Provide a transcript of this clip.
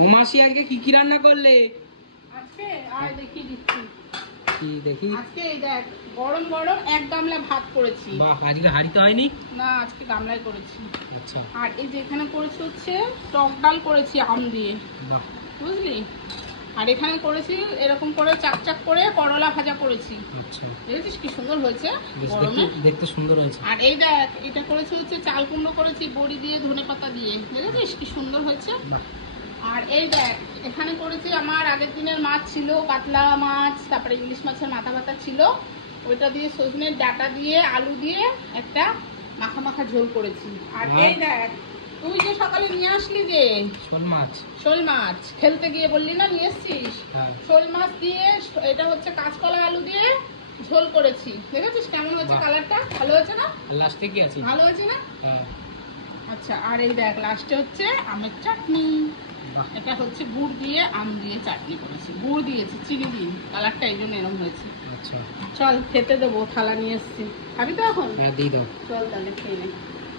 ও মাসি আজকে কি কি রান্না করলে? আজকে আয় দেখিয়ে দিচ্ছি। কি দেখি? আজকে এই দেখ গরম গরম এক গামলা ভাত করেছি। বাহ, আজকে হাঁড়িতে হয়নি? না, আজকে গামলায় করেছি। আচ্ছা। আর এই যে এখানে করেছি হচ্ছে টক ডাল করেছি আম দিয়ে, বাহ, বুঝলি। আর এখানে করেছি এরকম করে চাকচাক করে করলা ভাজা করেছি। আচ্ছা, দেখেছিস কি সুন্দর হয়েছে বেশ গরমে। দেখতে সুন্দর হয়েছে। আর এই দেখ এটা করেছি হচ্ছে চাল কুমড়ো করেছি বড়ি দিয়ে ধনে পাতা দিয়ে, দেখেছিস কি সুন্দর হয়েছে। বাহ, আর এই দেখ এখানে করেছি আমার আগের দিনের মাছ ছিল, কাতলা মাছ, তারপরে ইলিশ মাছের মাথা ভাতা ছিল, ওইটা দিয়ে সজনের ডাঁটা দিয়ে আলু দিয়ে একটা মাখা মাখা ঝোল করেছি। আর এই দেখ তুই যে সকালে নিয়ে আসলি যে শোল মাছ। শোল মাছ খেলতে গিয়ে বললি না নিয়ে এসছিস, হ্যাঁ। শোল মাছ দিয়ে এটা হচ্ছে কাঁচকলা আলু দিয়ে ঝোল করেছি। দেখেছিস কেমন হয়েছে, বাহ। কালারটা ভালো হয়েছে না? আর লাস্টে কি আছে? ভালো হয়েছে না? হ্যাঁ। আচ্ছা, আর এই দেখ লাস্টে হচ্ছে আমের চাটনি। বাহ, এটা হচ্ছে গুড় দিয়ে আম দিয়ে চাটনি করেছি, গুড় দিয়েছি চিনি দিই, কালারটা এই জন্য এরকম হয়েছে। আচ্ছা। চল খেতে দেবো, থালা নিয়ে এসছি, খাবি তো এখন? হ্যাঁ, দিয়ে দাও। চল তাহলে খেয়ে নে।